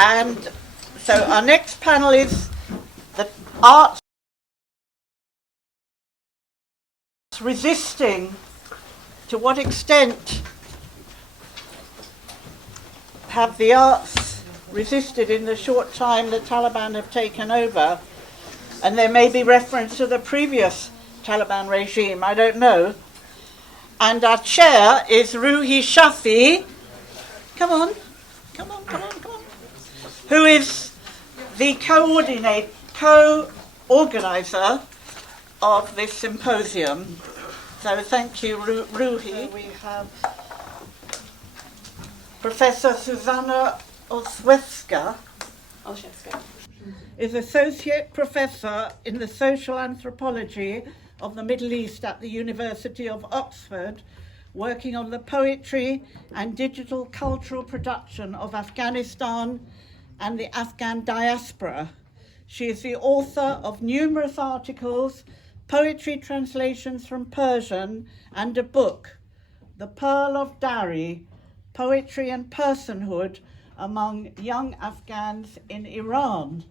And so our next panel is the arts resisting. To what extent have the arts resisted in the short time the Taliban have taken over? And there may be reference to the previous Taliban regime, I don't know. And our chair is Rouhi Shafii. Come on, who is the co-organizer of this symposium. So thank you, Rouhi. We have Professor Susanna Olszewska is Associate Professor in the Social Anthropology of the Middle East at the University of Oxford, working on the poetry and digital cultural production of Afghanistan and the Afghan diaspora. She is the author of numerous articles, poetry translations from Persian, and a book, The Pearl of Dari, Poetry and Personhood Among Young Afghans in Iran,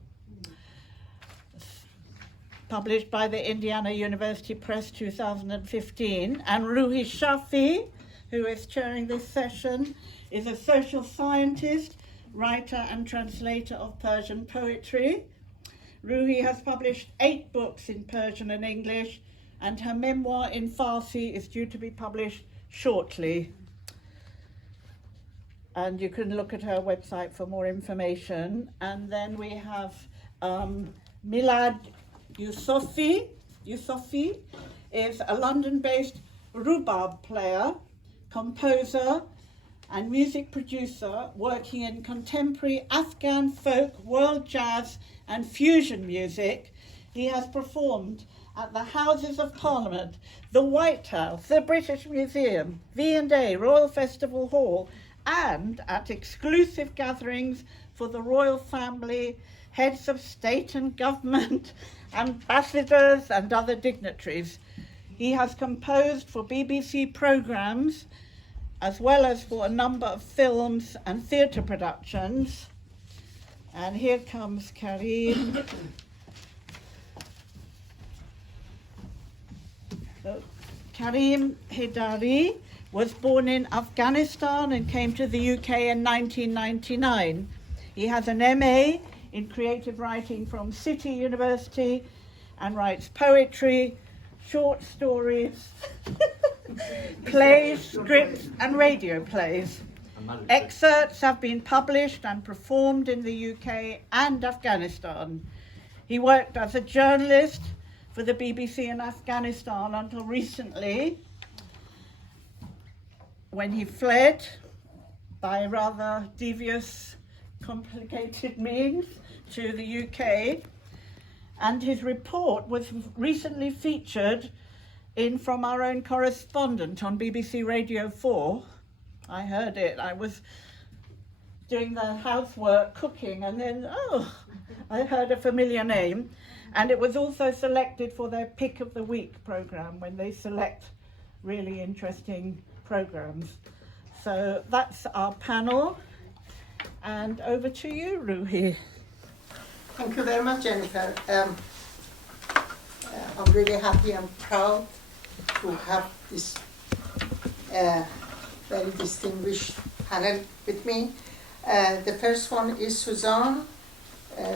published by the Indiana University Press 2015. And Rouhi Shafii, who is chairing this session, is a social scientist, writer and translator of Persian poetry. Rouhi has published 8 books in Persian and English, and her memoir in Farsi is due to be published shortly. And you can look at her website for more information. And then we have Milad Yousofi. Yousofi is a London-based rubab player, composer, and music producer working in contemporary Afghan folk, world jazz and fusion music. He has performed at the Houses of Parliament, the White House, the British Museum, V&A, Royal Festival Hall, and at exclusive gatherings for the royal family, heads of state and government, ambassadors and other dignitaries. He has composed for BBC programmes as well as for a number of films and theatre productions. And here comes Karim. So, Karim Haidari was born in Afghanistan and came to the UK in 1999. He has an MA in creative writing from City University and writes poetry, short stories, plays, scripts and radio plays. Excerpts have been published and performed in the UK and Afghanistan. He worked as a journalist for the BBC in Afghanistan until recently, when he fled by rather devious, complicated means to the UK. And his report was recently featured in From Our Own Correspondent on BBC Radio 4. I heard it. I was doing the housework, cooking, and then, I heard a familiar name. And it was also selected for their Pick of the Week programme, when they select really interesting programmes. So that's our panel. And over to you, Rouhi. Thank you very much, Jennifer. I'm really happy and proud to have this very distinguished panel with me. The first one is Suzanne.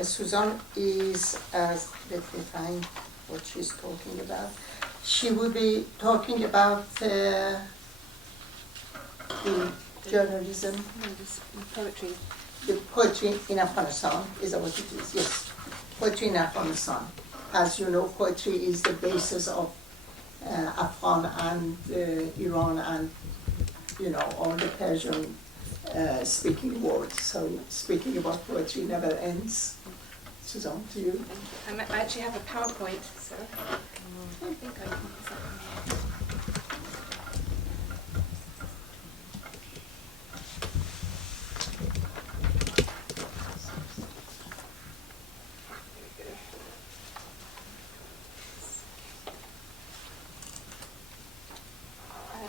Suzanne is, let me find what she's talking about. She will be talking about the journalism. Poetry. The poetry in Afghanistan, is that what it is? Yes, poetry in Afghanistan. As you know, poetry is the basis of Afghan and Iran and, all the Persian speaking world. So speaking about poetry never ends. Suzanne, to you. Thank you. I actually have a PowerPoint, so I think I can use that from here.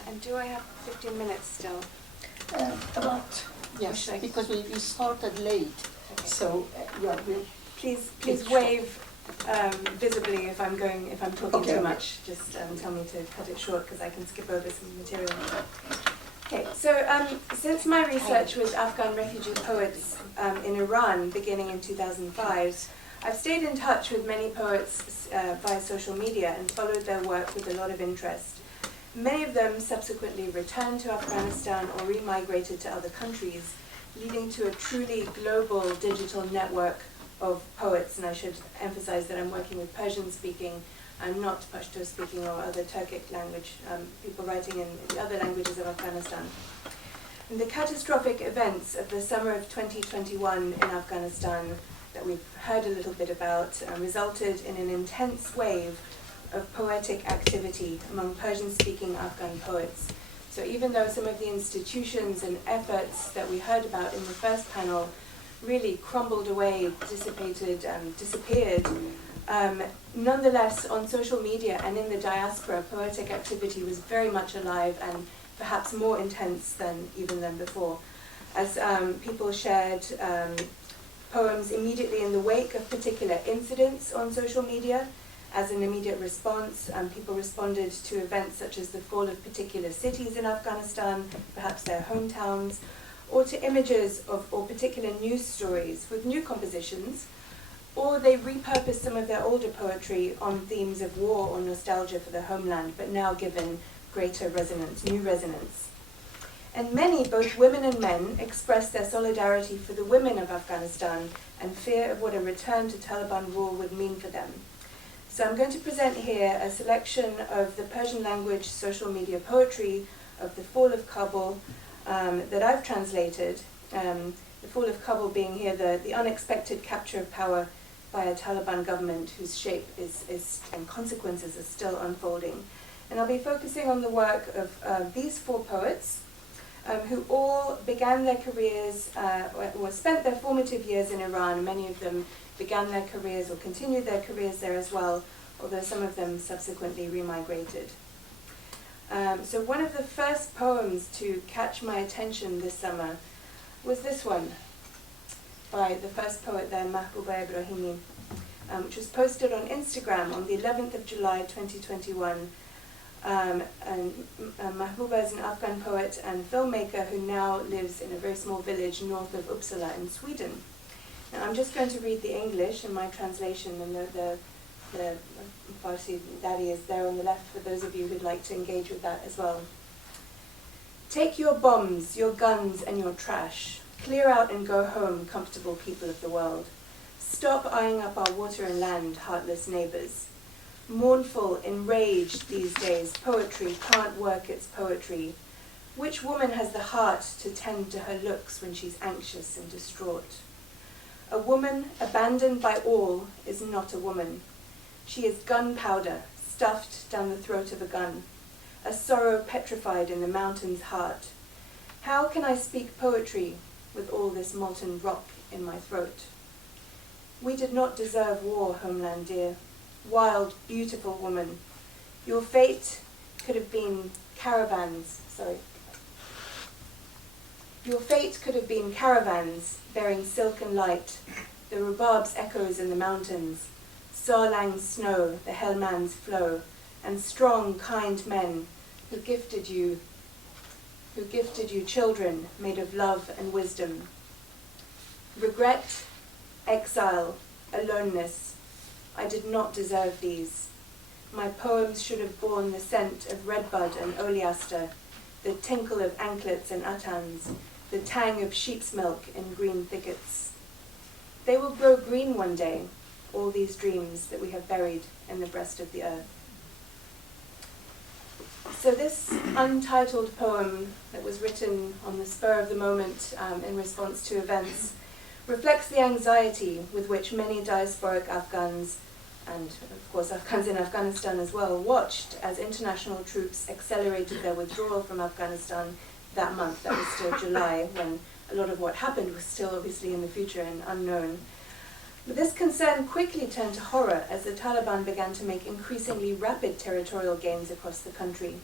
And do I have 15 minutes still? About, yes, because we started late. Okay. So, yeah, Please wave visibly if I'm talking Okay. too much. Just tell me to cut it short because I can skip over some material. Okay, so since my research with Afghan refugee poets in Iran beginning in 2005, I've stayed in touch with many poets via social media and followed their work with a lot of interest. Many of them subsequently returned to Afghanistan or remigrated to other countries, leading to a truly global digital network of poets. And I should emphasize that I'm working with Persian-speaking and not Pashto-speaking or other Turkic language, people writing in the other languages of Afghanistan. And the catastrophic events of the summer of 2021 in Afghanistan that we've heard a little bit about resulted in an intense wave of poetic activity among Persian-speaking Afghan poets. So even though some of the institutions and efforts that we heard about in the first panel really crumbled away, dissipated, disappeared, nonetheless, on social media and in the diaspora, poetic activity was very much alive and perhaps more intense than before, as people shared poems immediately in the wake of particular incidents on social media. As an immediate response, people responded to events such as the fall of particular cities in Afghanistan, perhaps their hometowns, or to images of or particular news stories with new compositions, or they repurposed some of their older poetry on themes of war or nostalgia for the homeland, but now given greater resonance, new resonance. And many, both women and men, expressed their solidarity for the women of Afghanistan and fear of what a return to Taliban rule would mean for them. So I'm going to present here a selection of the Persian language social media poetry of the fall of Kabul that I've translated, the fall of Kabul being here the unexpected capture of power by a Taliban government whose shape is and consequences are still unfolding. And I'll be focusing on the work of these four poets who all began their careers, or spent their formative years in Iran. Many of them began their careers or continued their careers there as well, although some of them subsequently remigrated. So one of the first poems to catch my attention this summer was this one, by the first poet there, Mahbouba Ibrahimi, which was posted on Instagram on the 11th of July 2021. And Mahbouba is an Afghan poet and filmmaker who now lives in a very small village north of Uppsala in Sweden. Now I'm just going to read the English in my translation, and the Farsi Dari is there on the left for those of you who'd like to engage with that as well. Take your bombs, your guns, and your trash. Clear out and go home, comfortable people of the world. Stop eyeing up our water and land, heartless neighbors. Mournful, enraged these days, poetry can't work its poetry. Which woman has the heart to tend to her looks when she's anxious and distraught? A woman abandoned by all is not a woman. She is gunpowder stuffed down the throat of a gun, a sorrow petrified in the mountain's heart. How can I speak poetry with all this molten rock in my throat? We did not deserve war, homeland dear. Wild, beautiful woman. Your fate could have been caravans, Your fate could have been caravans bearing silk and light, the rhubarb's echoes in the mountains, Sarlang's snow, the Helmand's flow, and strong, kind men who gifted you children made of love and wisdom. Regret, exile, aloneness, I did not deserve these. My poems should have borne the scent of redbud and oleaster, the tinkle of anklets and attans, the tang of sheep's milk in green thickets. They will grow green one day, all these dreams that we have buried in the breast of the earth. So this untitled poem that was written on the spur of the moment in response to events reflects the anxiety with which many diasporic Afghans, and of course Afghans in Afghanistan as well, watched as international troops accelerated their withdrawal from Afghanistan that month. That was still July, when a lot of what happened was still obviously in the future and unknown. But this concern quickly turned to horror as the Taliban began to make increasingly rapid territorial gains across the country.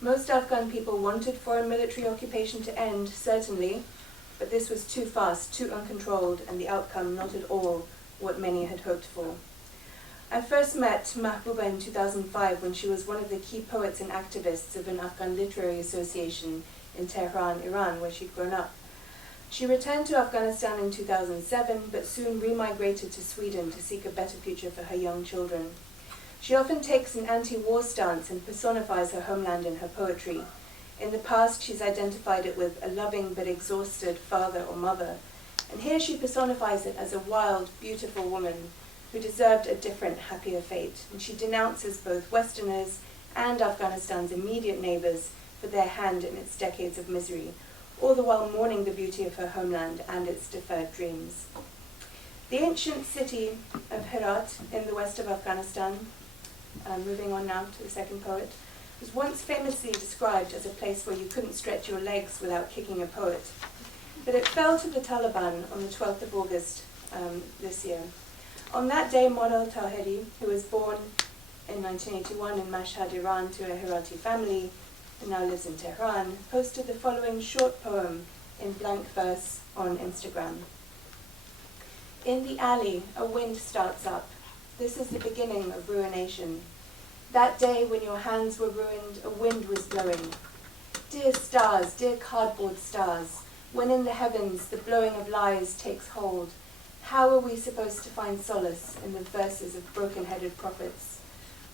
Most Afghan people wanted foreign military occupation to end, certainly, but this was too fast, too uncontrolled, and the outcome not at all what many had hoped for. I first met Mahbouba in 2005 when she was one of the key poets and activists of an Afghan literary association in Tehran, Iran, where she'd grown up. She returned to Afghanistan in 2007, but soon remigrated to Sweden to seek a better future for her young children. She often takes an anti-war stance and personifies her homeland in her poetry. In the past, she's identified it with a loving but exhausted father or mother, and here she personifies it as a wild, beautiful woman who deserved a different, happier fate, and she denounces both Westerners and Afghanistan's immediate neighbors for their hand in its decades of misery, all the while mourning the beauty of her homeland and its deferred dreams. The ancient city of Herat in the west of Afghanistan, moving on now to the second poet, was once famously described as a place where you couldn't stretch your legs without kicking a poet. But it fell to the Taliban on the 12th of August this year. On that day, Model Taheri, who was born in 1981 in Mashhad, Iran, to a Herati family, and now lives in Tehran, posted the following short poem in blank verse on Instagram. In the alley, a wind starts up. This is the beginning of ruination. That day when your hands were ruined, a wind was blowing. Dear stars, dear cardboard stars, when in the heavens the blowing of lies takes hold, how are we supposed to find solace in the verses of broken-headed prophets?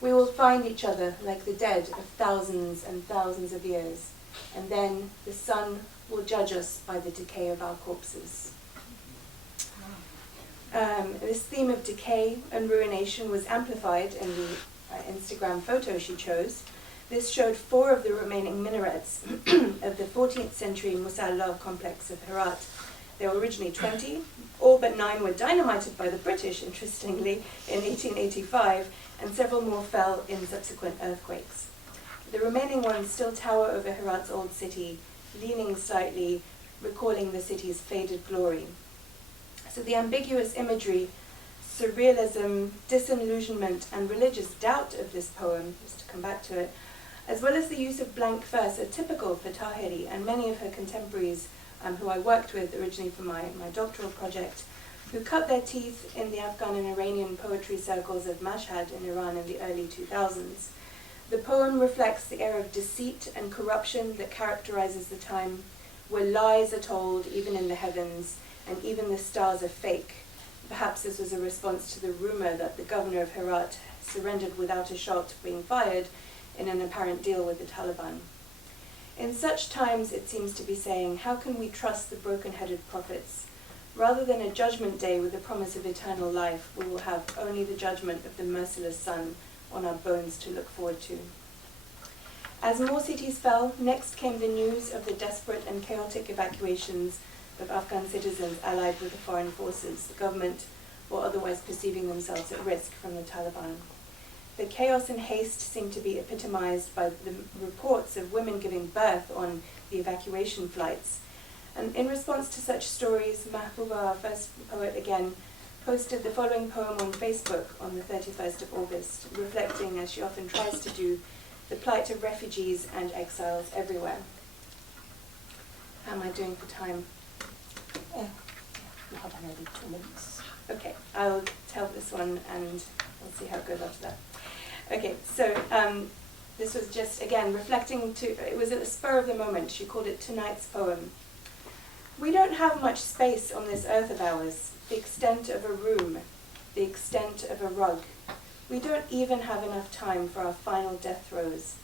We will find each other like the dead of thousands and thousands of years, and then the sun will judge us by the decay of our corpses. This theme of decay and ruination was amplified in the Instagram photo she chose. This showed 4 of the remaining minarets of the 14th century Musalla complex of Herat. There were originally 20, all but 9 were dynamited by the British, interestingly, in 1885, and several more fell in subsequent earthquakes. The remaining ones still tower over Herat's old city, leaning slightly, recalling the city's faded glory. So the ambiguous imagery, surrealism, disillusionment, and religious doubt of this poem, just to come back to it, as well as the use of blank verse, are typical for Taheri and many of her contemporaries who I worked with originally for my doctoral project, who cut their teeth in the Afghan and Iranian poetry circles of Mashhad in Iran in the early 2000s. The poem reflects the era of deceit and corruption that characterizes the time, where lies are told even in the heavens, and even the stars are fake. Perhaps this was a response to the rumor that the governor of Herat surrendered without a shot being fired in an apparent deal with the Taliban. In such times, it seems to be saying, how can we trust the broken-headed prophets? Rather than a judgment day with the promise of eternal life, we will have only the judgment of the merciless sun on our bones to look forward to. As more cities fell, next came the news of the desperate and chaotic evacuations of Afghan citizens allied with the foreign forces, the government, or otherwise perceiving themselves at risk from the Taliban. The chaos and haste seem to be epitomized by the reports of women giving birth on the evacuation flights. And in response to such stories, Mahbouba, our first poet again, posted the following poem on Facebook on the 31st of August, reflecting, as she often tries to do, the plight of refugees and exiles everywhere. How am I doing for time? You have another 2 minutes. Okay, I'll tell this one and we'll see how it goes after that. Okay, so this was just, again, reflecting to, it was at the spur of the moment. She called it Tonight's Poem. We don't have much space on this earth of ours, the extent of a room, the extent of a rug. We don't even have enough time for our final death throes.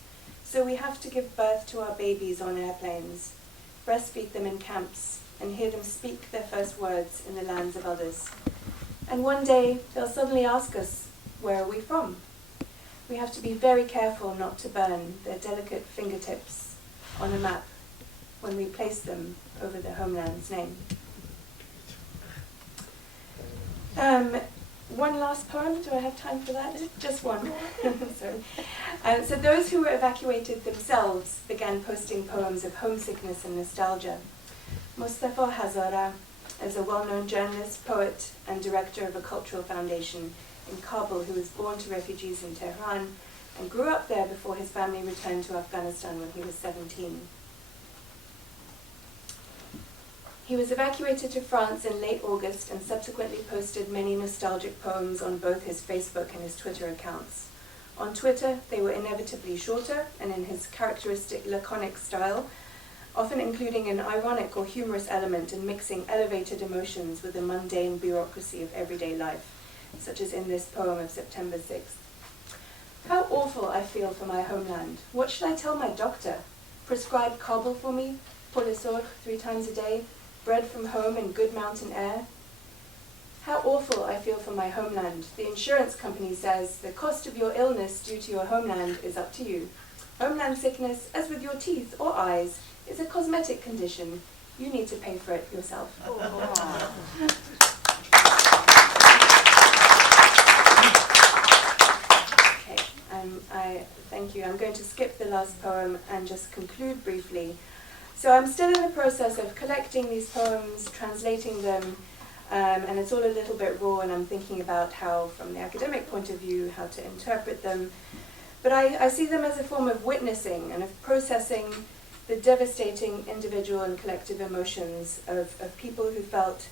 So we have to give birth to our babies on airplanes, breastfeed them in camps, and hear them speak their first words in the lands of others. And one day, they'll suddenly ask us, where are we from? We have to be very careful not to burn their delicate fingertips on a map when we place them over their homeland's name. One last poem. Do I have time for that? Just one. Sorry. So those who were evacuated themselves began posting poems of homesickness and nostalgia. Mustafa Hazara is a well-known journalist, poet, and director of a cultural foundation in Kabul who was born to refugees in Tehran and grew up there before his family returned to Afghanistan when he was 17. He was evacuated to France in late August and subsequently posted many nostalgic poems on both his Facebook and his Twitter accounts. On Twitter, they were inevitably shorter and in his characteristic laconic style, often including an ironic or humorous element and mixing elevated emotions with the mundane bureaucracy of everyday life, such as in this poem of September 6th. How awful I feel for my homeland. What should I tell my doctor? Prescribe Kabul for me, polisor 3 times a day, bread from home and good mountain air. How awful I feel for my homeland. The insurance company says the cost of your illness due to your homeland is up to you. Homeland sickness, as with your teeth or eyes, is a cosmetic condition. You need to pay for it yourself. Okay, I thank you. I'm going to skip the last poem and just conclude briefly. So I'm still in the process of collecting these poems, translating them, and it's all a little bit raw, and I'm thinking about how, from the academic point of view, how to interpret them. But I see them as a form of witnessing and of processing the devastating individual and collective emotions of people who felt,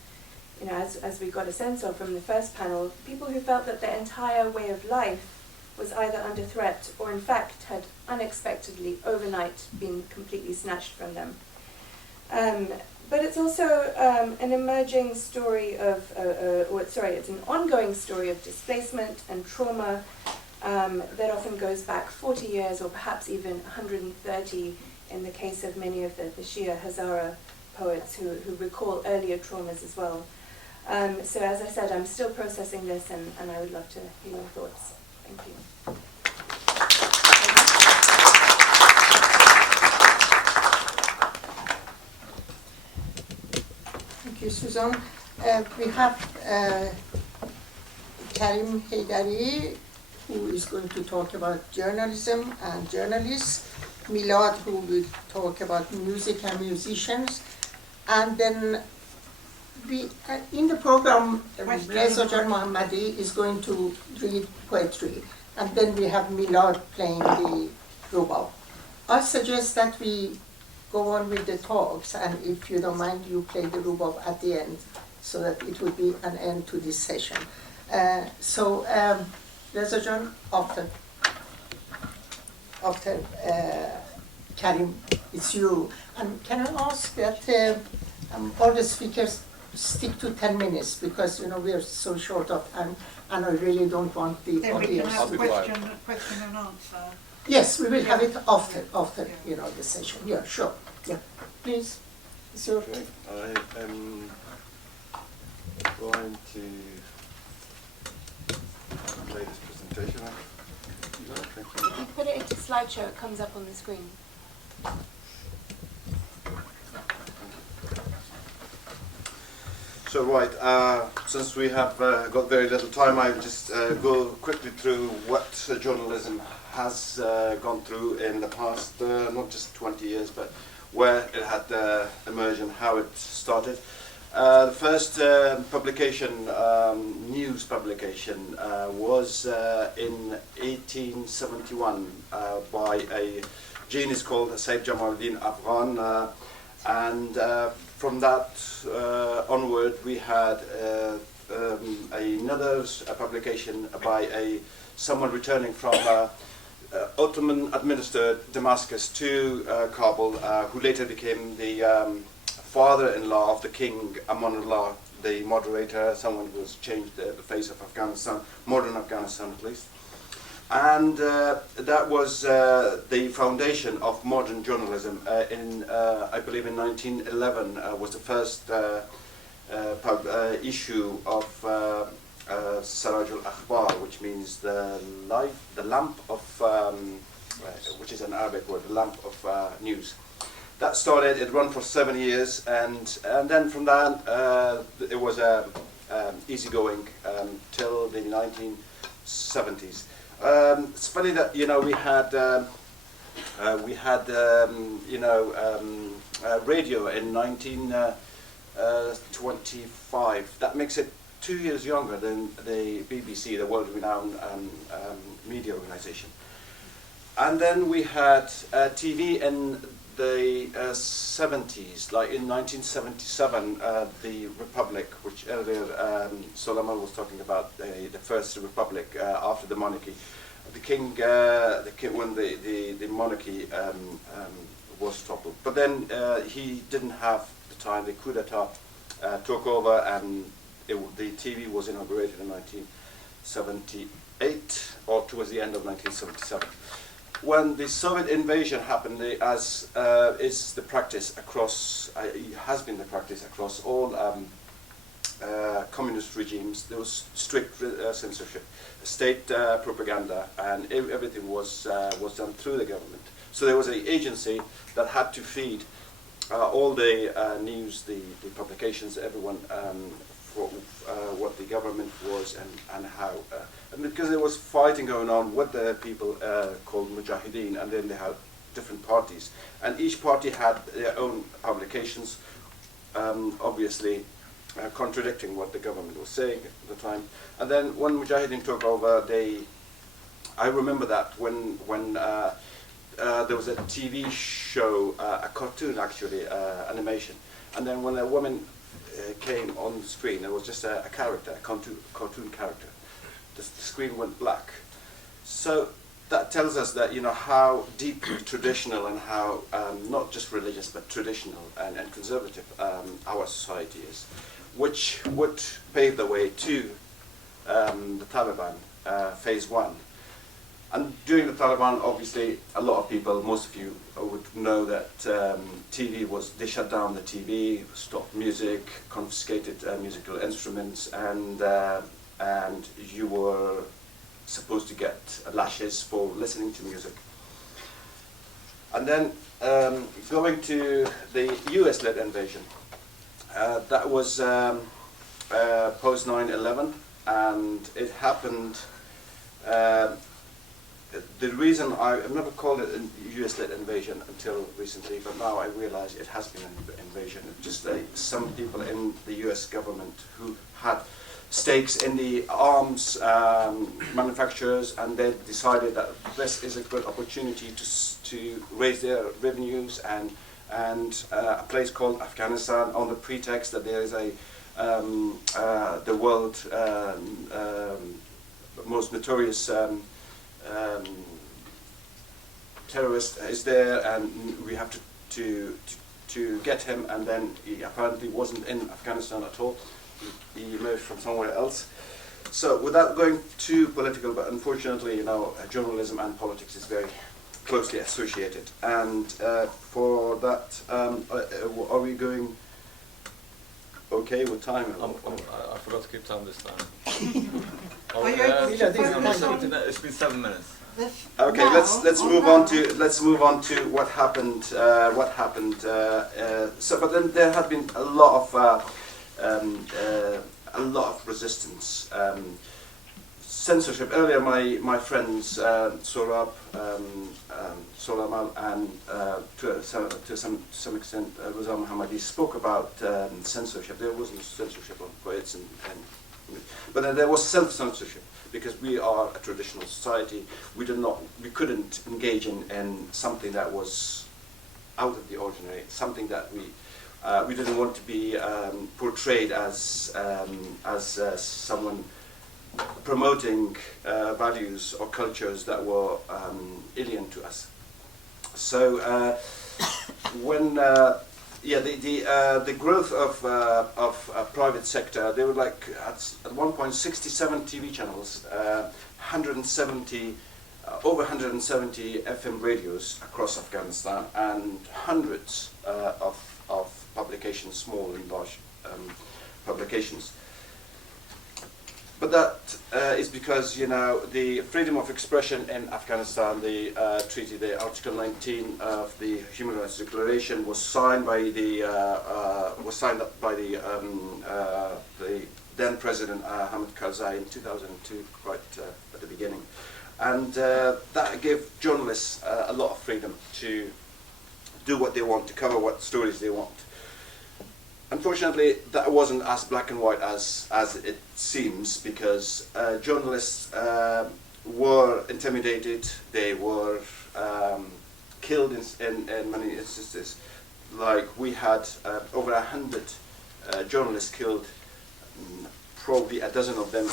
you know, as we got a sense of from the first panel, people who felt that their entire way of life was either under threat or in fact had unexpectedly overnight been completely snatched from them. But it's also an emerging story of, it's an ongoing story of displacement and trauma that often goes back 40 years or perhaps even 130 in the case of many of the Shia Hazara poets who recall earlier traumas as well. So as I said, I'm still processing this and I would love to hear your thoughts. Thank you. Thank you, Susan. We have Karim Haidari, who is going to talk about journalism and journalists, Milad, who will talk about music and musicians, and then we, in the program, Reza Mohammadi is going to read poetry, and then we have Milad playing the rubab. I suggest that we go on with the talks, and if you don't mind, you play the rubab at the end, so that it would be an end to this session. Reza John, after Karim, it's you. And can I ask that all the speakers stick to 10 minutes, because we are so short of time, and I really don't want the Then we can audience. have question and answer. Yes, we will have it after the session. Yeah, sure. Yeah, please. It's your Okay. I am going to play this presentation. Thank you. If you put it into slideshow, it comes up on the screen. So since we have got very little time, I'll just go quickly through what journalism has gone through in the past, not just 20 years, but where it had emerged and how it started. The first publication, news publication, was in 1871 by a genius called Sayyid Jamaluddin Afghan, and from that onward we had another publication by someone returning from Ottoman-administered Damascus to Kabul, who later became the father-in-law of the king, Amanullah, the moderator, someone who has changed the face of Afghanistan, modern Afghanistan at least. And that was the foundation of modern journalism. I believe in 1911 was the first issue of Saraj al-Akhbar, which means the lamp of, which is an Arabic word, the lamp of news. That started, it ran for 7 years, and then from that it was easygoing till the 1970s. It's funny that we had radio in 1925. That makes it 2 years younger than the BBC, the world-renowned media organization. And then we had TV in the 70s, like in 1977, the Republic, which earlier Solomon was talking about, the first Republic after the monarchy, when the monarchy was toppled. But then he didn't have the time. The coup d'etat took over, and the TV was inaugurated in 1978, or towards the end of 1977. When the Soviet invasion happened, as is the practice across, has been the practice across all communist regimes, there was strict censorship, state propaganda, and everything was done through the government. So there was an agency that had to feed all the news, the publications, everyone, for what the government was and how. And because there was fighting going on with the people called Mujahideen, and then they had different parties. And each party had their own publications, obviously contradicting what the government was saying at the time. And then when Mujahideen took over, I remember that when there was a TV show, a cartoon actually, animation, and then when a woman came on the screen, it was just a character, a cartoon character. The screen went black. So that tells us that, you know, how deeply traditional and how not just religious but traditional and conservative our society is, which would pave the way to the Taliban phase one. And during the Taliban, obviously, a lot of people, most of you would know that they shut down the TV, stopped music, confiscated musical instruments, and you were supposed to get lashes for listening to music. And then going to the US-led invasion, that was post 9/11, and it happened. The reason I've never called it a US-led invasion until recently, but now I realize it has been an invasion. Just some people in the US government who had stakes in the arms manufacturers, and they decided that this is a good opportunity to raise their revenues, and a place called Afghanistan, on the pretext that there is the world most notorious terrorist is there, and we have to get him. And then he apparently wasn't in Afghanistan at all. He emerged from somewhere else. So without going too political, but unfortunately, you know, journalism and politics is very closely associated. And for that, are we going okay with time? I forgot to keep time this time. It's been 7 minutes. Okay, now, let's move on to what happened. So, but then there had been a lot of resistance, censorship. Earlier, my friends Sorab, Solamal, and to some extent Reza Mohammadi spoke about censorship. There wasn't censorship on poets, but then there was self-censorship, because we are a traditional society. We couldn't engage in something that was out of the ordinary, something that we didn't want to be portrayed as someone promoting values or cultures that were alien to us. So when the growth of private sector, they were like at one point 67 TV channels, 170 over 170 FM radios across Afghanistan, and hundreds of publications, small and large publications. But that is because, you know, the freedom of expression in Afghanistan, the treaty, the Article 19 of the Human Rights Declaration, was signed by the then President Hamid Karzai in 2002, quite at the beginning, and that gave journalists a lot of freedom to do what they want, to cover what stories they want. Unfortunately, that wasn't as black and white as it seems, because journalists were intimidated. They were killed in many instances. Like we had over 100 journalists killed, probably a dozen of them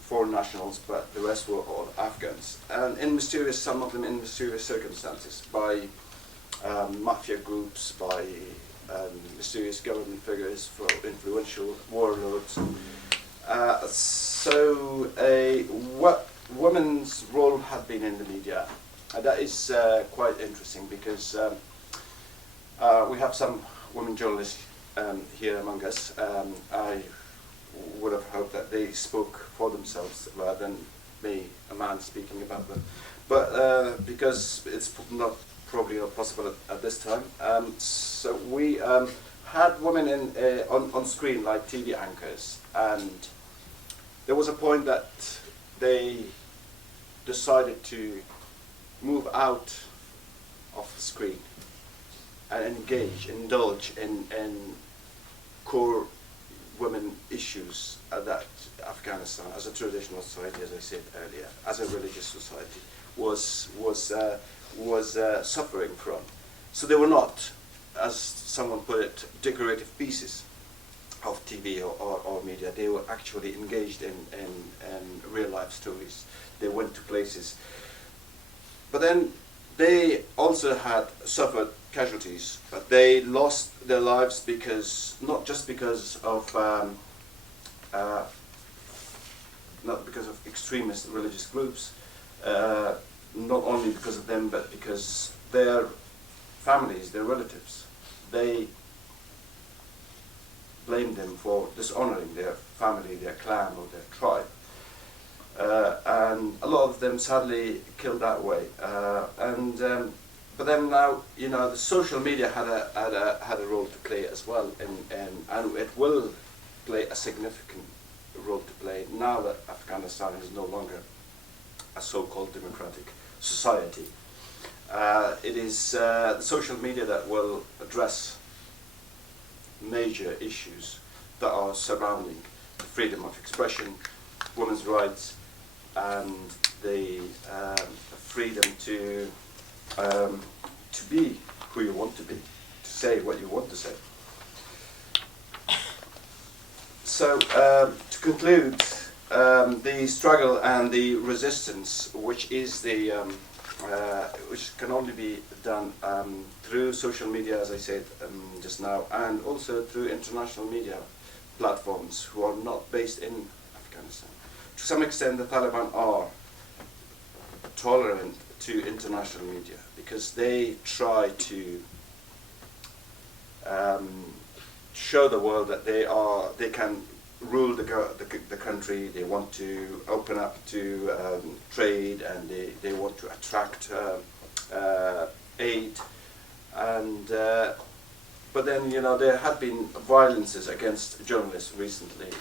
foreign nationals, but the rest were all Afghans. And some of them in mysterious circumstances, by mafia groups, by mysterious government figures, for influential warlords. So what women's role had been in the media, that is quite interesting, because we have some women journalists here among us. I would have hoped that they spoke for themselves rather than me, a man, speaking about them. But because it's probably not possible at this time, so we had women on screen like TV anchors, and there was a point that they decided to move out of the screen and indulge in core women issues that Afghanistan, as a traditional society, as I said earlier, as a religious society, was suffering from. So they were not, as someone put it, decorative pieces of TV or media. They were actually engaged in real life stories. They went to places. But then they also had suffered casualties, but they lost their lives because, not just because of not because of extremist religious groups, not only because of them, but because their families, their relatives, they blamed them for dishonoring their family, their clan, or their tribe. And a lot of them sadly killed that way. But then now, you know, the social media had a role to play as well, and it will play a significant role to play now that Afghanistan is no longer a so-called democratic society. It is the social media that will address major issues that are surrounding the freedom of expression, women's rights, and the freedom to be who you want to be, to say what you want to say. So, to conclude, the struggle and the resistance, which is the which can only be done through social media, as I said just now, and also through international media platforms who are not based in Afghanistan. To some extent, the Taliban are tolerant to international media because they try to show the world that they can rule the country. They want to open up to trade, and they want to attract aid. And but then, you know, there have been violences against journalists recently.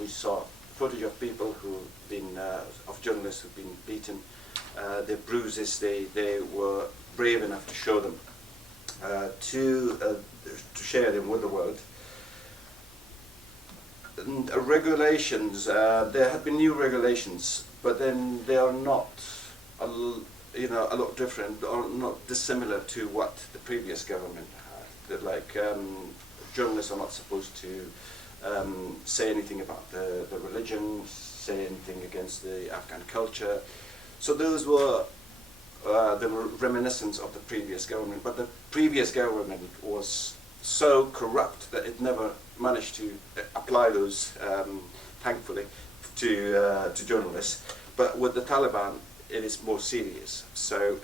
We saw footage of people who've been of journalists who've been beaten. Their bruises. They were brave enough to show them to share them with the world. And regulations, there have been new regulations, but then they are not, a lot different, or not dissimilar to what the previous government had. That, like, journalists are not supposed to say anything about the religion, say anything against the Afghan culture. So those were the reminiscence of the previous government, but the previous government was so corrupt that it never managed to apply those, thankfully, to journalists. But with the Taliban, it is more serious. So,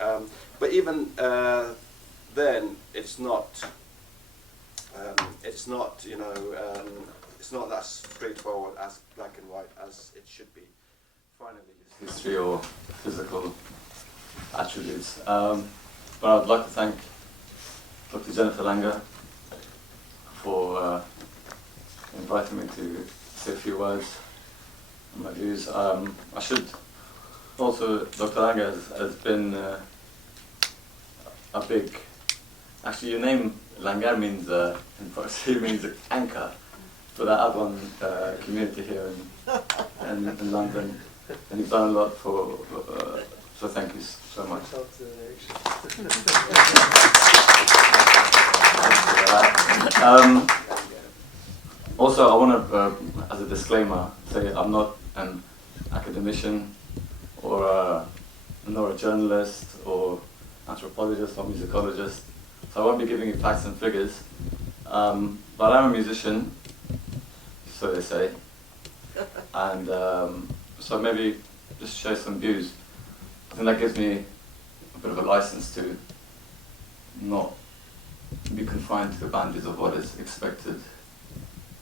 but even then, it's not, it's not that straightforward, as black and white as it should be. Finally, history or physical attributes. But I'd like to thank Dr. Jennifer Langer for inviting me to say a few words on my views. I should also, Dr. Langer has been a big, actually your name Langer means, in Farsi means anchor for the Afghan community here in London. And you've done a lot for, so thank you so much. Also, I want to, as a disclaimer, say I'm not an academician or nor a journalist or anthropologist or musicologist, so I won't be giving you facts and figures. But I'm a musician, so they say, and so maybe just share some views. I think that gives me a bit of a license to not be confined to the boundaries of what is expected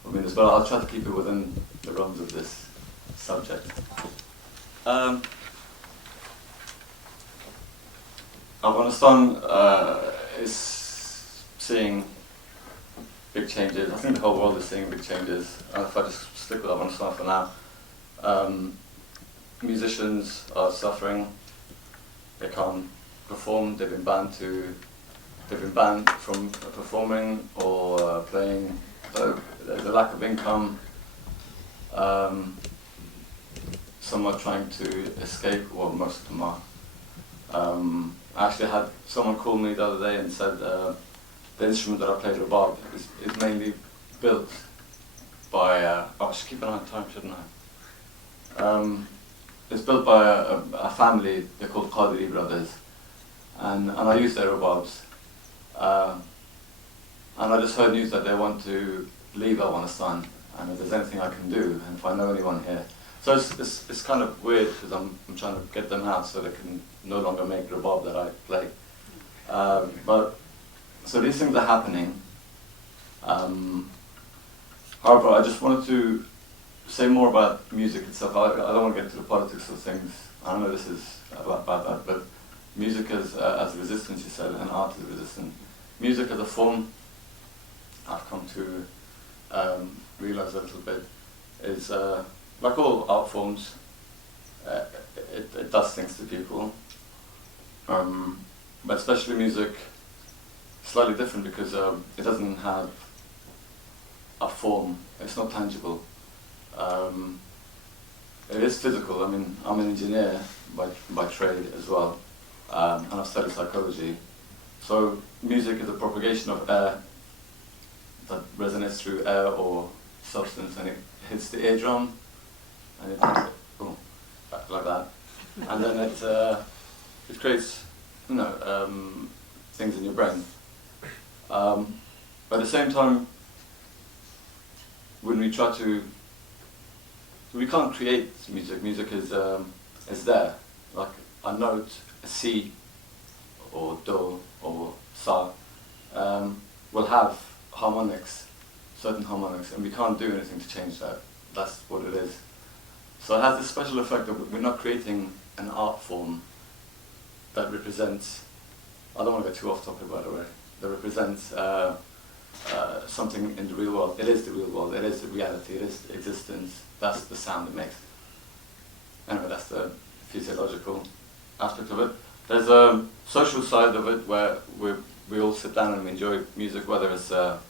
of me as well. I'll try to keep it within the realms of this subject. Afghanistan is seeing big changes. I think the whole world is seeing big changes. And if I just stick with Afghanistan for now, musicians are suffering. They can't perform. They've been banned from performing or playing. So there's a lack of income. Some are trying to escape. Well, most of them are. I actually had someone call me the other day and said the instrument that I played, Rubab, is mainly built by. I should keep an eye on time, shouldn't I? It's built by a family. They're called Haidari brothers, and I use their Rubabs. And I just heard news that they want to leave Afghanistan, and if there's anything I can do, and if I know anyone here. So it's kind of weird because I'm trying to get them out so they can no longer make Rubab that I play. But so these things are happening. However, I just wanted to say more about music itself. I don't want to get into the politics of things. I know this is about that, but music as resistance, you said, and art as resistance. Music as a form, I've come to realize a little bit, is like all art forms, it does things to people. But especially music, slightly different because it doesn't have a form. It's not tangible. It is physical. I mean, I'm an engineer by trade as well, and I've studied psychology. So music is a propagation of air that resonates through air or substance, and it hits the eardrum, and it like that, and then it creates, things in your brain. But at the same time, when we try to, we can't create music. Music is there, like a note, a C, or do, or sa, will have harmonics, certain harmonics, and we can't do anything to change that. That's what it is. So it has this special effect that we're not creating an art form that represents, I don't want to go too off topic by the way, that represents something in the real world. It is the real world, it is the reality, it is existence. That's the sound it makes. Anyway, that's the physiological aspect of it. There's a social side of it where we all sit down and we enjoy music, whether it's our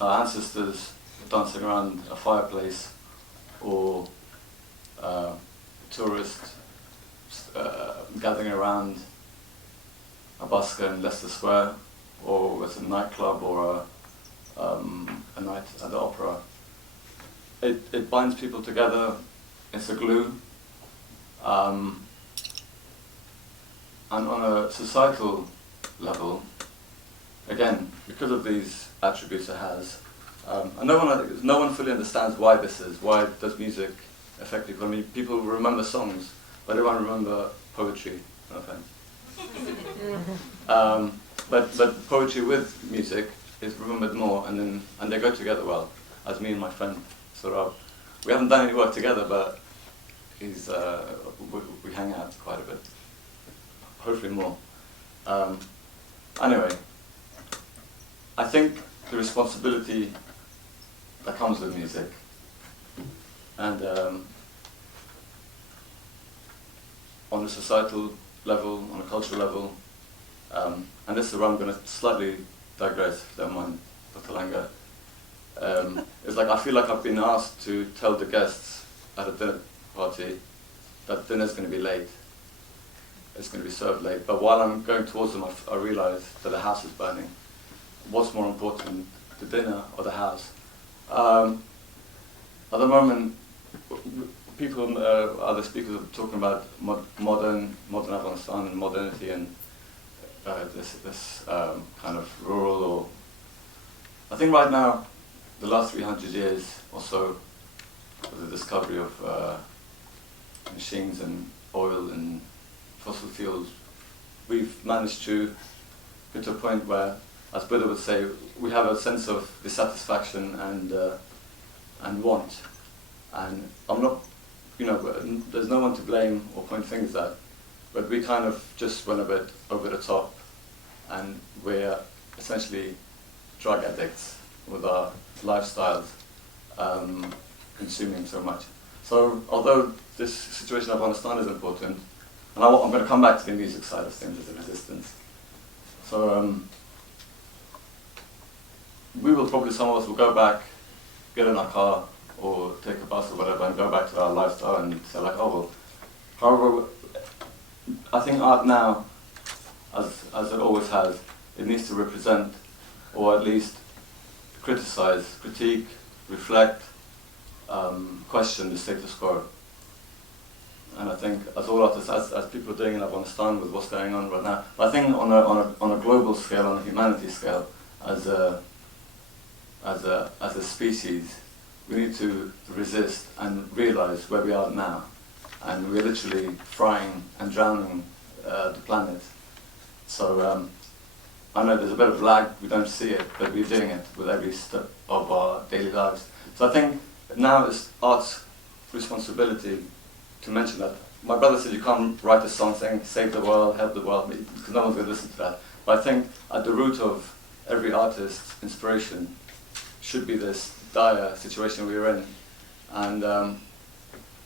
ancestors dancing around a fireplace, or tourists gathering around a busker in Leicester Square, or it's a nightclub or a night at the opera. It binds people together. It's a glue. And on a societal level, again, because of these attributes it has, and no one fully understands why this is. Why does music affect people? I mean, people remember songs, but they won't remember poetry. No offense. But poetry with music is remembered more, and they go together well. As me and my friend Surab, we haven't done any work together, but we hang out quite a bit. Hopefully more. Anyway, I think the responsibility that comes with music, and on a societal level, on a cultural level, and this is where I'm going to slightly digress, if you don't mind, Dr. Langer. It's like I feel like I've been asked to tell the guests at a dinner party that dinner's going to be late. it's going to be served late. But while I'm going towards them, I realise that the house is burning. What's more important, the dinner or the house? At the moment, people, other speakers are talking about modern Afghanistan and modernity and this kind of rural or... I think right now, the last 300 years or so, with the discovery of machines and oil and fossil fuels, we've managed to get to a point where, as Buddha would say, we have a sense of dissatisfaction and want. And I'm not, there's no one to blame or point fingers at, but we kind of just went a bit over the top, and we're essentially drug addicts with our lifestyles, consuming so much. So although this situation in Afghanistan is important, and I'm going to come back to the music side of things as a resistance. So we will probably, some of us will go back, get in our car or take a bus or whatever and go back to our lifestyle and say like, oh well. However, I think art now, as it always has, it needs to represent or at least criticize, critique, reflect, question the status quo. And I think as all artists, as people are doing in Afghanistan with what's going on right now, but I think on a global scale, on a humanity scale, as a species, we need to resist and realize where we are now. And we're literally frying and drowning the planet. So I know there's a bit of lag, we don't see it, but we're doing it with every step of our daily lives. So I think now it's art's responsibility to mention that. My brother said you can't write a song saying save the world, help the world, because no one's going to listen to that. But I think at the root of every artist's inspiration should be this dire situation we're in. And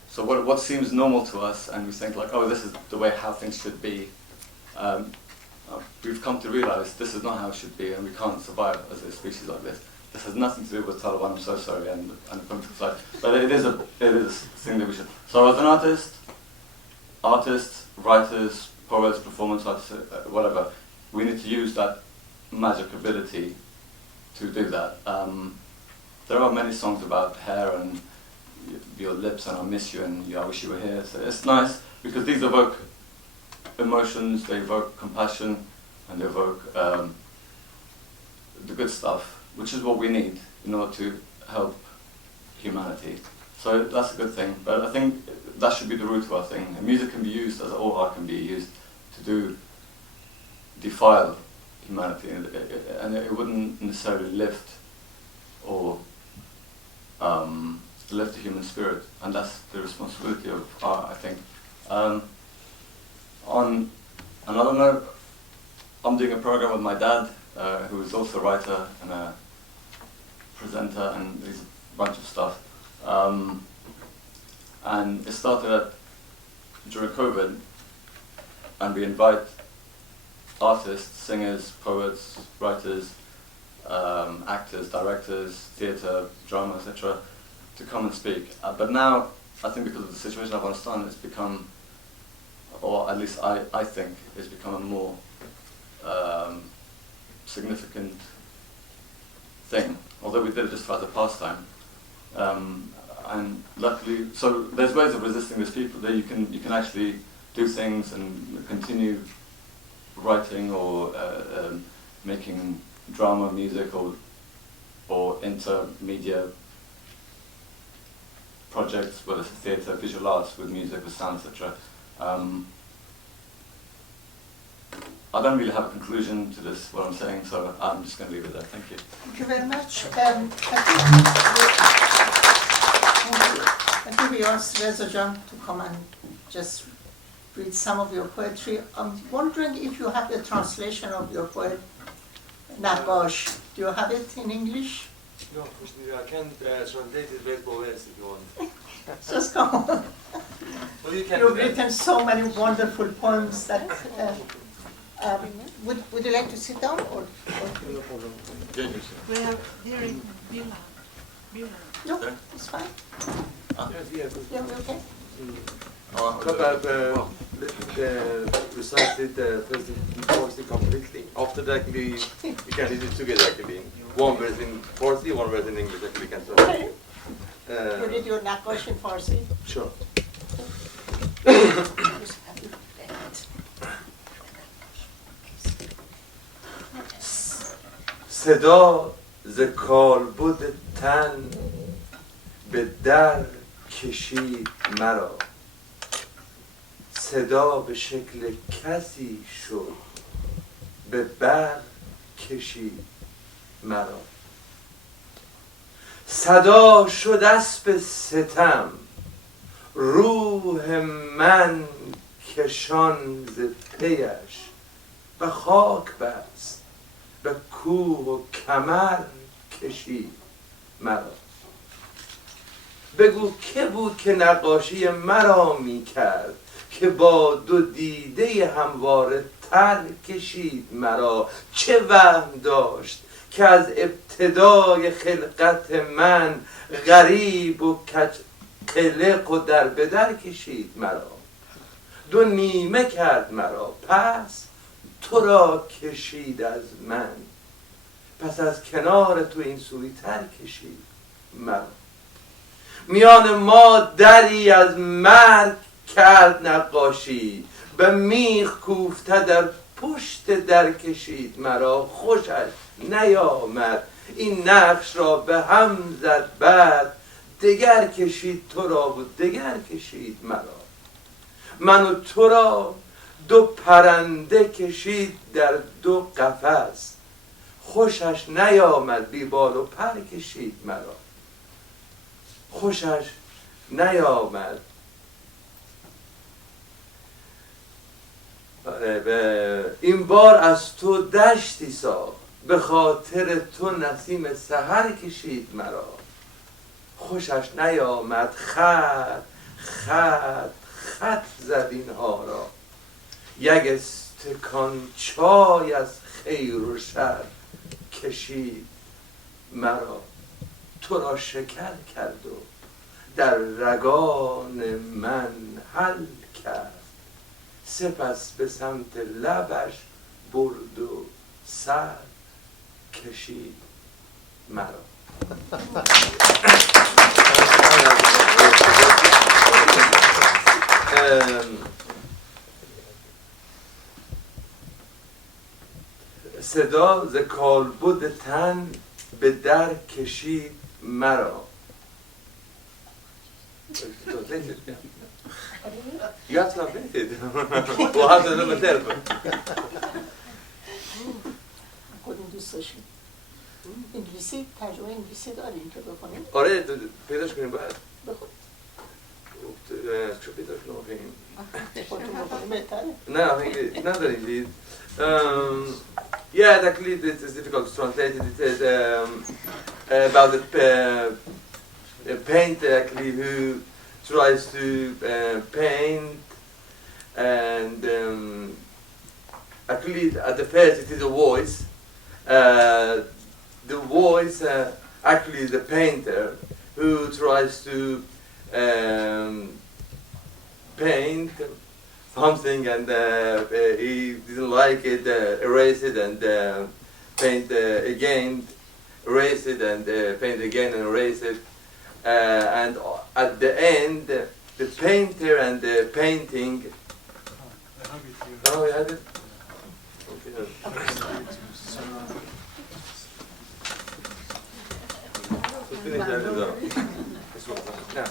so what seems normal to us, and we think like, oh, this is the way how things should be, we've come to realize this is not how it should be, and we can't survive as a species like this. This has nothing to do with Taliban, I'm so sorry, and the political side. But it is a thing that we should. So as an artists, writers, poets, performance artists, whatever, we need to use that magic ability to do that. There are many songs about hair and your lips and I miss you and I wish you were here. So it's nice because these evoke emotions, they evoke compassion, and they evoke the good stuff, which is what we need in order to help humanity. So that's a good thing, but I think that should be the root of our thing. And music can be used, as all art can be used, to defile humanity, and it wouldn't necessarily lift or lift the human spirit, and that's the responsibility of art, I think. On another note, I'm doing a program with my dad, who is also a writer and a presenter, and there's a bunch of stuff. And it started during COVID, and we invite artists, singers, poets, writers, actors, directors, theatre, drama, etc., to come and speak. But now, I think because of the situation in Afghanistan, it's become, or at least I think, it's become a more significant thing, although we did it just as a pastime. And luckily, so there's ways of resisting these people. That you can actually do things and continue writing or making drama, music, or intermedia projects, whether it's theatre, visual arts with music, with sound, etc. I don't really have a conclusion to this, what I'm saying, so I'm just going to leave it there. Thank you. Thank you very much. I think we asked Reza Jan to come and just read some of your poetry. I'm wondering if you have the translation of your poem, Naqash. Do you have it in English? No, unfortunately, I can't translate it with words if you want. Just come on. Well, you can. You've written so many wonderful poems that. Would you like to sit down or? No problem. We are here in Milad. No, it's fine. Yes, yes. Yeah, we're okay. Let me recite it first in Farsi completely. After that, we can read it together actually. One verse in Farsi, one verse in English. Actually, we can Okay. translate. You read your Naqash in Farsi. Sure. صدا ز کالبد تن به در کشید مرا، صدا به شکل کسی شد به بر کشید مرا، صدا شد اسب ستم روح من کشان ز پیش و خاک بست به کوه و کمر کشید مرا. بگو که بود که نقاشی مرا می کرد که با دو دیده همواره تر کشید مرا، چه وهم داشت که از ابتدای خلقت من غریب و کج قلق و در بدر کشید مرا، دو نیمه کرد مرا پس تو را کشید از من، پس از کنار تو این سوی تر کشید مرا. میان ما دری از مرگ کرد نقاشی، به میخ کوفته در پشت در کشید مرا، خوشش نیامد این نقش را به هم زد بعد، دگر کشید تو را و دگر کشید مرا. من و تو را دو پرنده کشید در دو قفس، خوشش نیامد بی بال و پر کشید مرا، خوشش نیامد. این بار از تو دشتی ساخت، به خاطر تو نسیم سحر کشید مرا، خوشش نیامد خط خط خط زد اینها را، یک استکان چای از خیر و شر کشید مرا، تو را شکر کرد و در رگان من حل کرد، سپس به سمت لبش برد و سر کشید مرا. صدا ز کالبد تن به در کشید مرا. You have translated. We'll have to look at کدوم دوست داشتیم؟ انگلیسی ترجمه انگلیسی داریم که بکنیم؟ آره پیداش کنیم باید. بخون. چون پیداش کنیم خودتون بکنیم بهتره. No, نداریم. Yeah, actually, it's difficult to translate it. It is about a painter actually who tries to paint, and actually at the first it is a voice. The voice actually is the painter who tries to paint something, and he didn't like it, erase it and paint again, erase it and paint again and erase it, and at the end the painter and the painting. Oh, you had it? Okay. So finish that as well. No.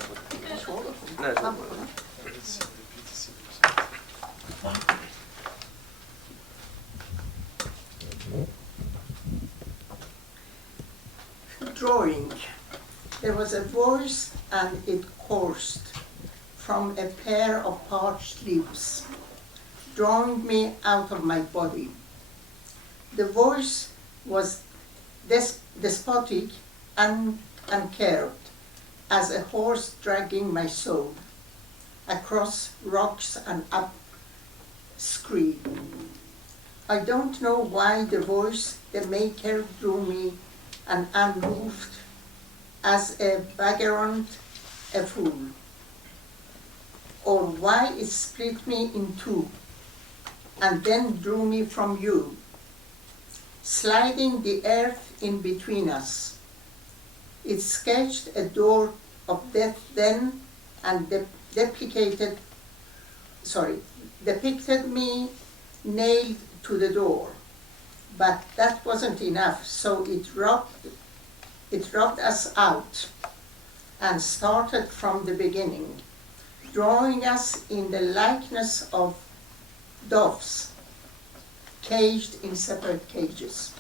Drawing. There was a voice and it coursed from a pair of parched lips, drawing me out of my body. The voice was despotic and uncared, as a horse dragging my soul across rocks and up screen. I don't know why the voice, the maker, drew me and unroofed as a vagrant, a fool, or why it split me in two, and then drew me from you, sliding the earth in between us. It sketched a door of death then, and depicted me nailed to the door. But that wasn't enough, so it rubbed us out and started from the beginning, drawing us in the likeness of doves, caged in separate cages.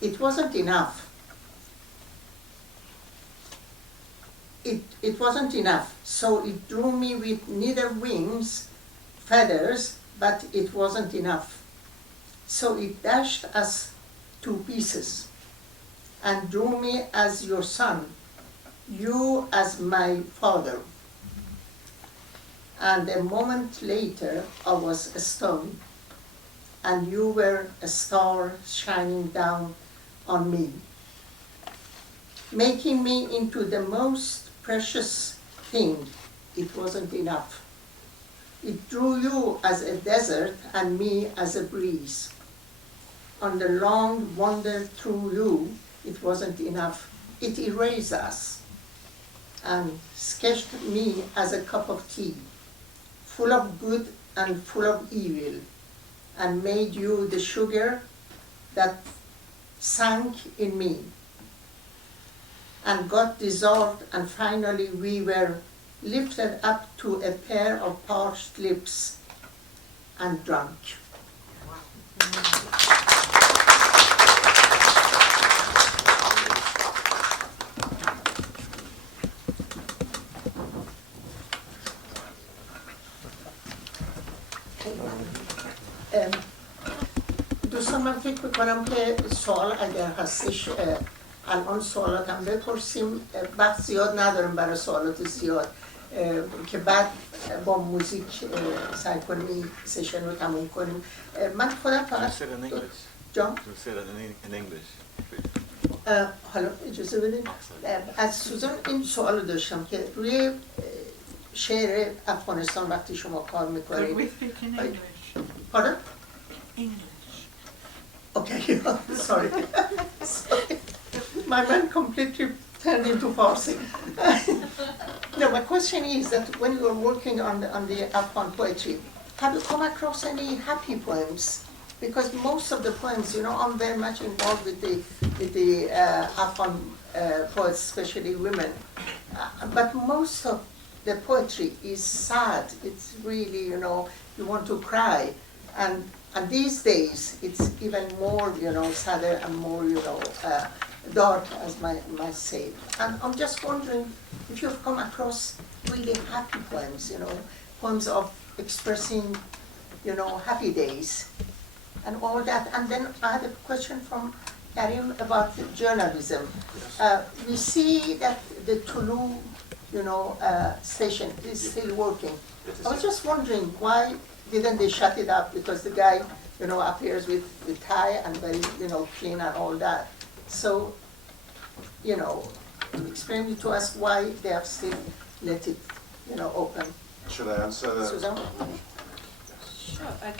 It wasn't enough. It wasn't enough, so it drew me with neither wings, feathers, but it wasn't enough. So it dashed us to pieces and drew me as your son, you as my father. And a moment later, I was a stone, and you were a star shining down on me, making me into the most precious thing. It wasn't enough. It drew you as a desert and me as a breeze. On the long wander through you, it wasn't enough. It erased us and sketched me as a cup of tea, full of good and full of evil, and made you the sugar that sank in me and got dissolved, and finally we were lifted up to a pair of parched lips and drunk. دوستان من فکر میکنم که سوال اگر هستش الان سوالاتم بپرسیم، وقت زیاد ندارم برای سوالات زیاد که بعد با موزیک سعی کنیم این سشن رو تموم کنیم. من خودم فقط جان حالا اجازه بدین از سوزان این سوال رو داشتم که روی شعر افغانستان وقتی شما کار میکنید پardon? English. Okay, sorry. Sorry. My mind completely turned into Farsi. No, my question is that when you are working on the Afghan poetry, have you come across any happy poems? Because most of the poems, you know, I'm very much involved with the Afghan poets, especially women. But most of the poetry is sad. It's really, you know, you want to cry. And these days, it's even more, you know, sadder and more, you know, dark, as might say. And I'm just wondering if you've come across really happy poems, you know, poems of expressing, you know, happy days and all that. And then I had a question from Karim about journalism. We see that the Tulu, you know, station is still working. I was just wondering why didn't they shut it up? Because the guy, you know, appears with tie and very, you know, clean and all that. So, you know, explain it to us why they have still let it, you know, open. Should I answer that? Susan? Sure, I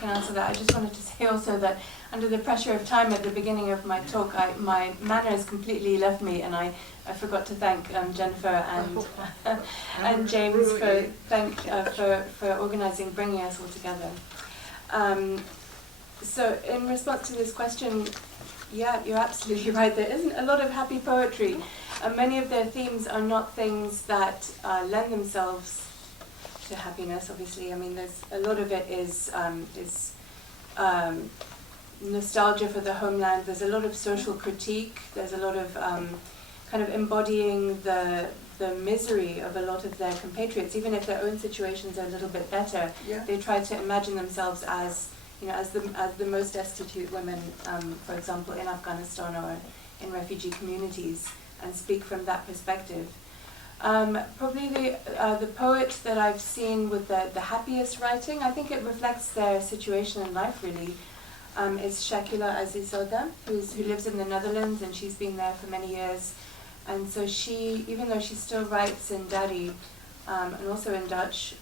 can answer that. I just wanted to say also that under the pressure of time at the beginning of my talk, my manners completely left me, and I forgot to thank Jennifer and James for organising, bringing us all together. So in response to this question, yeah, you're absolutely right. There isn't a lot of happy poetry. Many of their themes are not things that lend themselves to happiness, obviously. I mean, there's a lot of it is nostalgia for the homeland. There's a lot of social critique. There's a lot of kind of embodying the misery of a lot of their compatriots, even if their own situations are a little bit better. Yeah. They try to imagine themselves as, you know, as the most destitute women, for example, in Afghanistan or in refugee communities, and speak from that perspective. Probably the poet that I've seen with the happiest writing, I think it reflects their situation in life really, is Shakila Azizoda, who lives in the Netherlands, and she's been there for many years. And so she, even though she still writes in Dari and also in Dutch,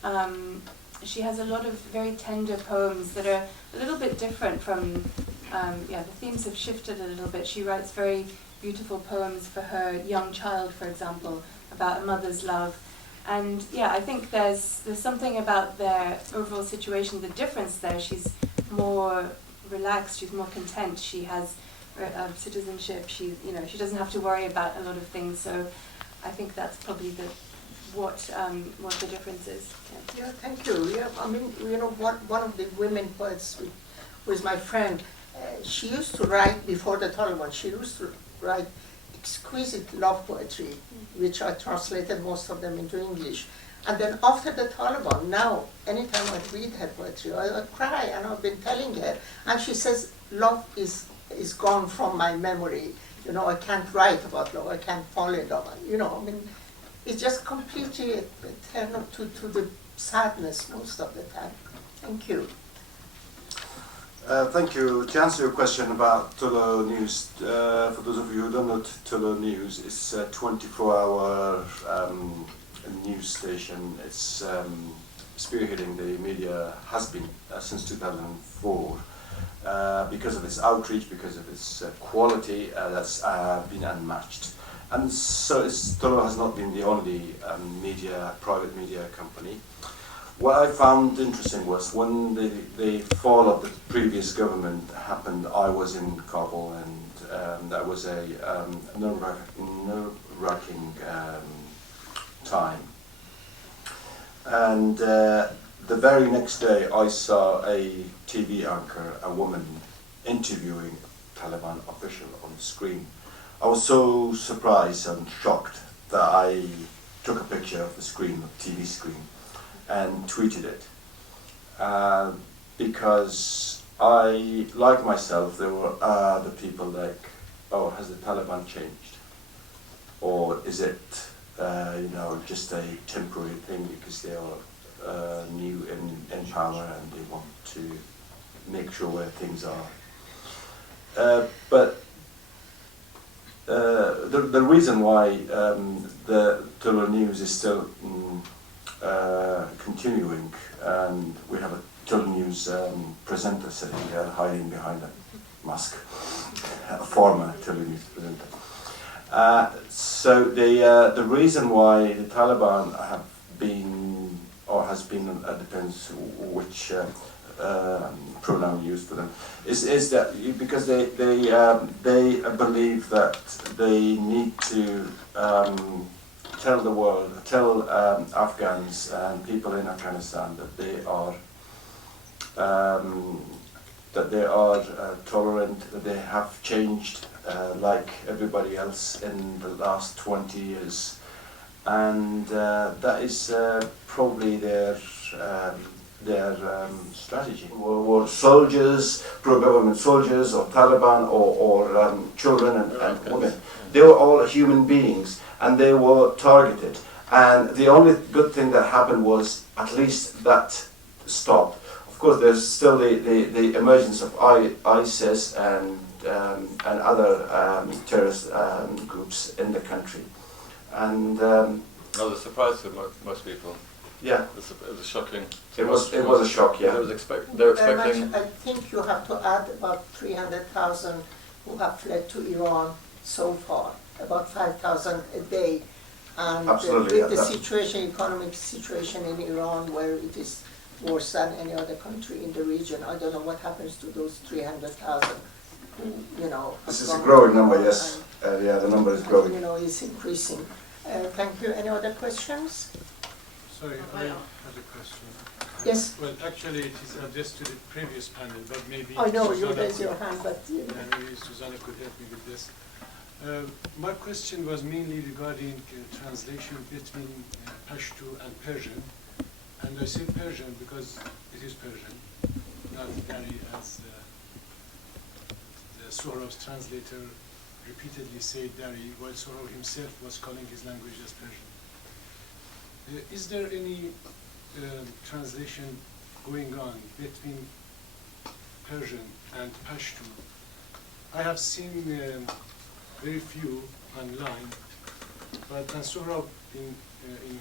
she has a lot of very tender poems that are a little bit different from, the themes have shifted a little bit. She writes very beautiful poems for her young child, for example, about a mother's love. And yeah, I think there's something about their overall situation, the difference there. She's more relaxed, she's more content, she has citizenship, she doesn't have to worry about a lot of things. So I think that's probably what the difference is. Yeah, thank you. Yeah, I mean, one of the women poets was my friend. She used to write before the Taliban. She used to write exquisite love poetry, which I translated most of them into English. And then after the Taliban, now anytime I read her poetry, I cry, and I've been telling her, and she says, love is gone from my memory. I can't write about love. I can't fall in love. It's just completely turned up to the sadness most of the time. Thank you. Thank you. To answer your question about Tulu News, for those of you who don't know Tulu News, it's a 24-hour news station. It's spearheading the media, has been since 2004. Because of its outreach, because of its quality, that's been unmatched. And so Tulu has not been the only private media company. What I found interesting was when the fall of the previous government happened, I was in Kabul, and that was a nerve-wracking time. And the very next day I saw a TV anchor, a woman, interviewing a Taliban official on the screen. I was so surprised and shocked that I took a picture of the screen, of the TV screen, and tweeted it. Because I, like myself, there were other people like, oh, has the Taliban changed? Or is it, just a temporary thing because they are new in power and they want to make sure where things are. But the reason why the Tulu News is still continuing, and we have a Tulu News presenter sitting there hiding behind a mask, a former Tulu News presenter. So the reason why the Taliban have been, or has been, depends which pronoun used for them, is that because they believe that they need to tell the world, tell Afghans and people in Afghanistan that they are tolerant, that they have changed like everybody else in the last 20 years, and that is probably their strategy. Were soldiers, pro-government soldiers, or Taliban, or children and women. They were all human beings, and they were targeted. And the only good thing that happened was at least that stopped. Of course, there's still the emergence of ISIS and other terrorist groups in the country. And no, the surprise to most people. yeah, It was shocking. it was a shock. Yeah, They were expecting. I think you have to add about 300,000 who have fled to Iran so far, about 5,000 a day. And Absolutely, with the yeah, economic situation in Iran, where it is worse than any other country in the region, I don't know what happens to those 300,000 who, this is have a gone growing to number. Iran Yes, yeah, the number is growing. Is increasing. Thank you. Any other questions? Sorry, I had a question. Yes. Well, actually, it is addressed to the previous panel, but maybe I know you Susanna raised could- your hand, but maybe Susanna could help me with this. My question was mainly regarding translation between Pashto and Persian, and I say Persian because it is Persian, not Dari as the Sohra's translator repeatedly said Dari, while Sohra himself was calling his language as Persian. Is there any translation going on between Persian and Pashto? I have seen very few online, but Sohra in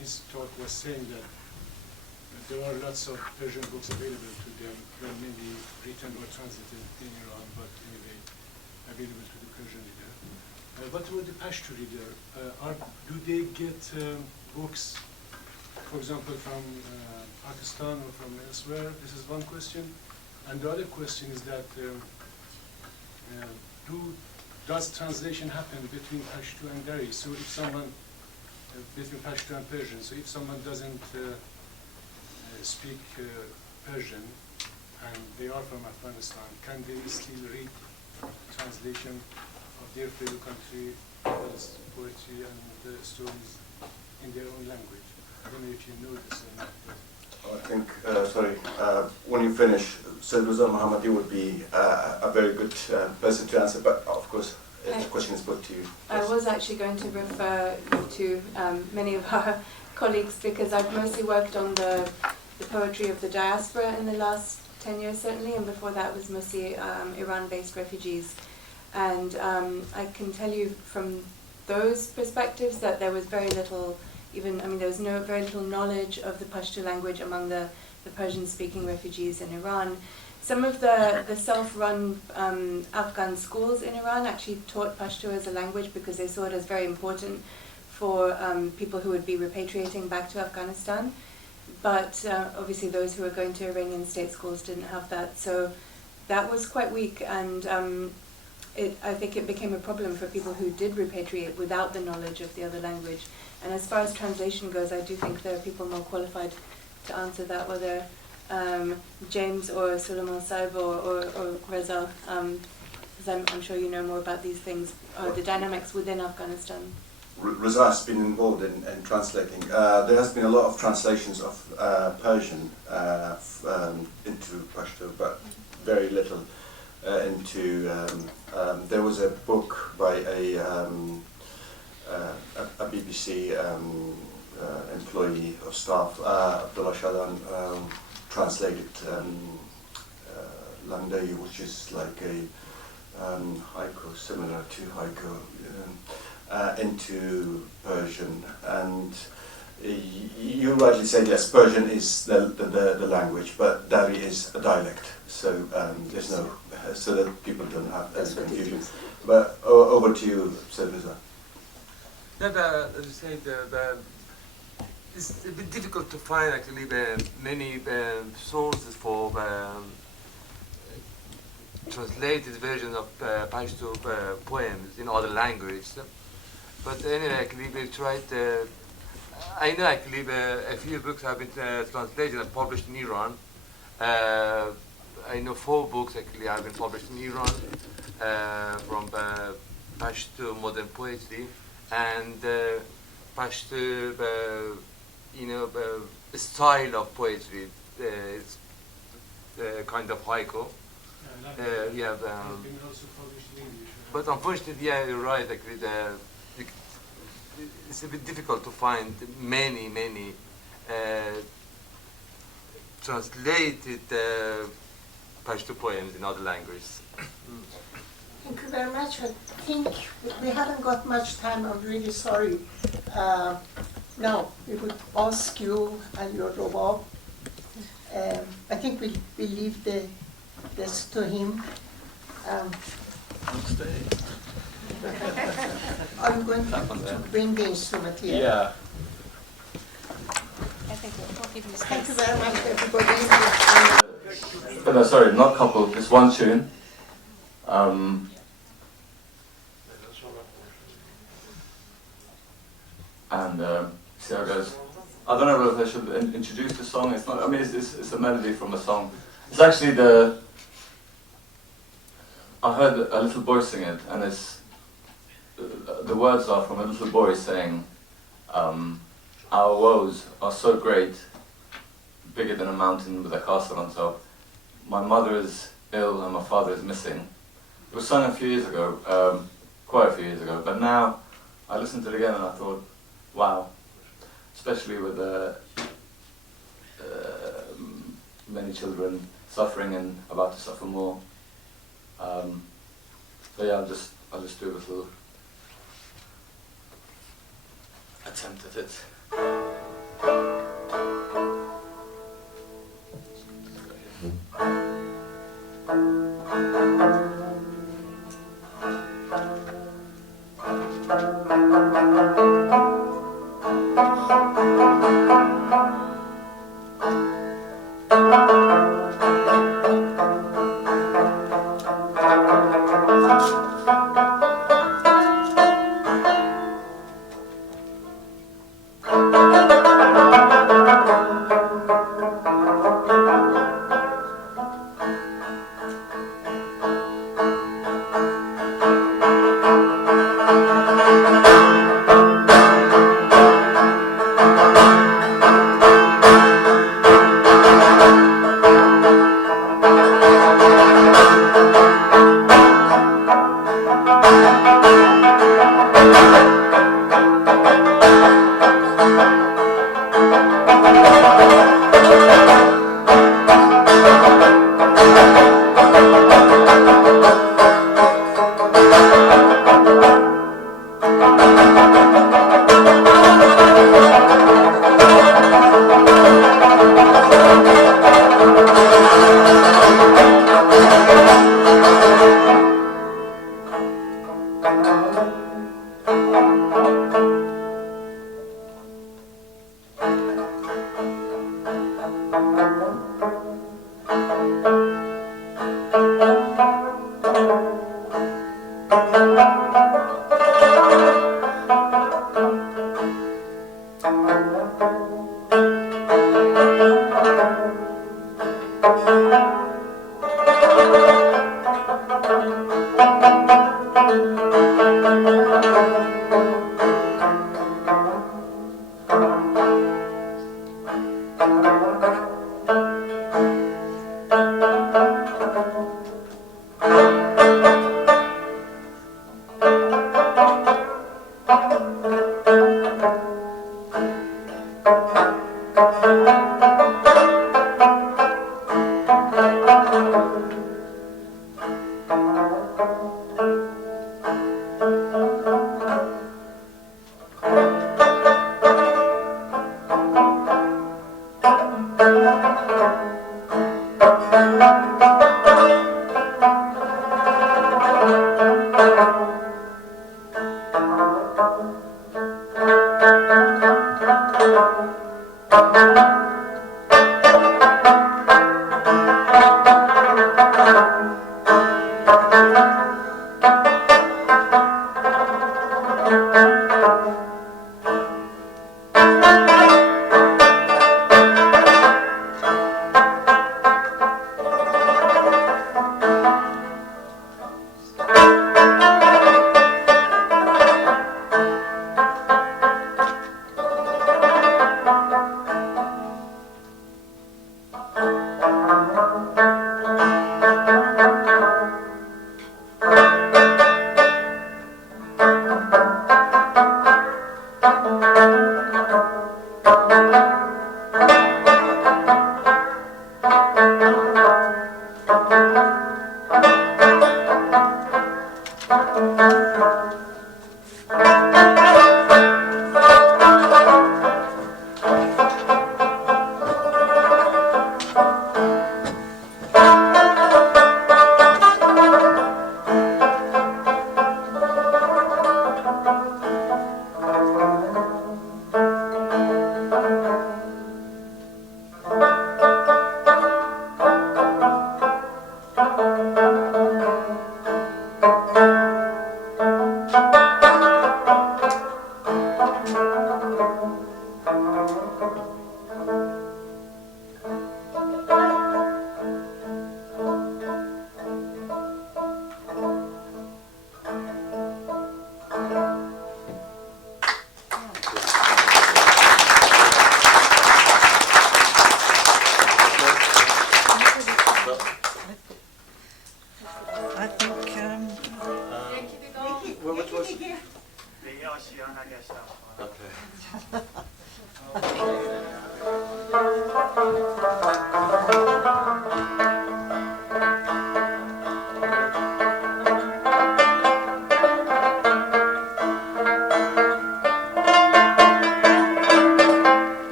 his talk was saying that there are lots of Persian books available to them, well, mainly written or translated in Iran, but anyway, available to the Persian reader. What about the Pashto reader? Do they get books, for example, from Pakistan or from elsewhere? This is one question. And the other question is that does translation happen between Pashto and Dari? So if someone, between Pashto and Persian, so if someone doesn't speak Persian and they are from Afghanistan, can they still read translation of their fellow country poetry and stories in their own language? I don't know if you know this or not. I think, when you finish, Reza Mohammadi would be a very good person to answer, but of course, the question is put to you. I was actually going to refer you to many of our colleagues because I've mostly worked on the poetry of the diaspora in the last 10 years certainly, and before that was mostly Iran-based refugees. And I can tell you from those perspectives that there was very little, there was very little knowledge of the Pashto language among the Persian-speaking refugees in Iran. Some of the self-run Afghan schools in Iran actually taught Pashto as a language because they saw it as very important for people who would be repatriating back to Afghanistan. But obviously those who were going to Iranian state schools didn't have that. So that was quite weak, and I think it became a problem for people who did repatriate without the knowledge of the other language. And as far as translation goes, I do think there are people more qualified to answer that, whether James or Suleiman Saib or Reza, because I'm sure you know more about these things, the dynamics within Afghanistan. Reza has been involved in translating. There has been a lot of translations of Persian into Pashto, but very little into. There was a book by a BBC employee of staff, Abdullah Shadan, translated Landai, which is like a haiku, similar to haiku, into Persian. And you rightly said, yes, Persian is the language, but Dari is a dialect, so there's no, so that people don't have any confusion. But over to you, Reza. No, but as you said, it's a bit difficult to find actually many sources for translated versions of Pashto poems in other languages. But anyway, actually we tried. I know actually a few books have been translated and published in Iran. I know 4 books actually have been published in Iran from Pashto modern poetry and Pashto, style of poetry. It's kind of haiku. But unfortunately, yeah, you're right. Actually, it's a bit difficult to find many translated Pashto poems in other languages. Thank you very much. I think we haven't got much time. I'm really sorry. Now, we would ask you and your Robab. I think we leave this to him. Are you going to bring the instrument here? Yeah. I think we'll give you space. Thank you very much, everybody. No, sorry, not couple, just one tune. See how it goes. I don't know if I should introduce the song. It's not. I mean, it's a melody from a song. It's actually I heard a little boy sing it, and it's the words are from a little boy saying, "Our woes are so great, bigger than a mountain with a castle on top. My mother is ill and my father is missing." It was sung a few years ago, quite a few years ago, but now I listened to it again and I thought, wow, especially with many children suffering and about to suffer more. So yeah, I'll just do a little attempt at it.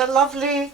a lovely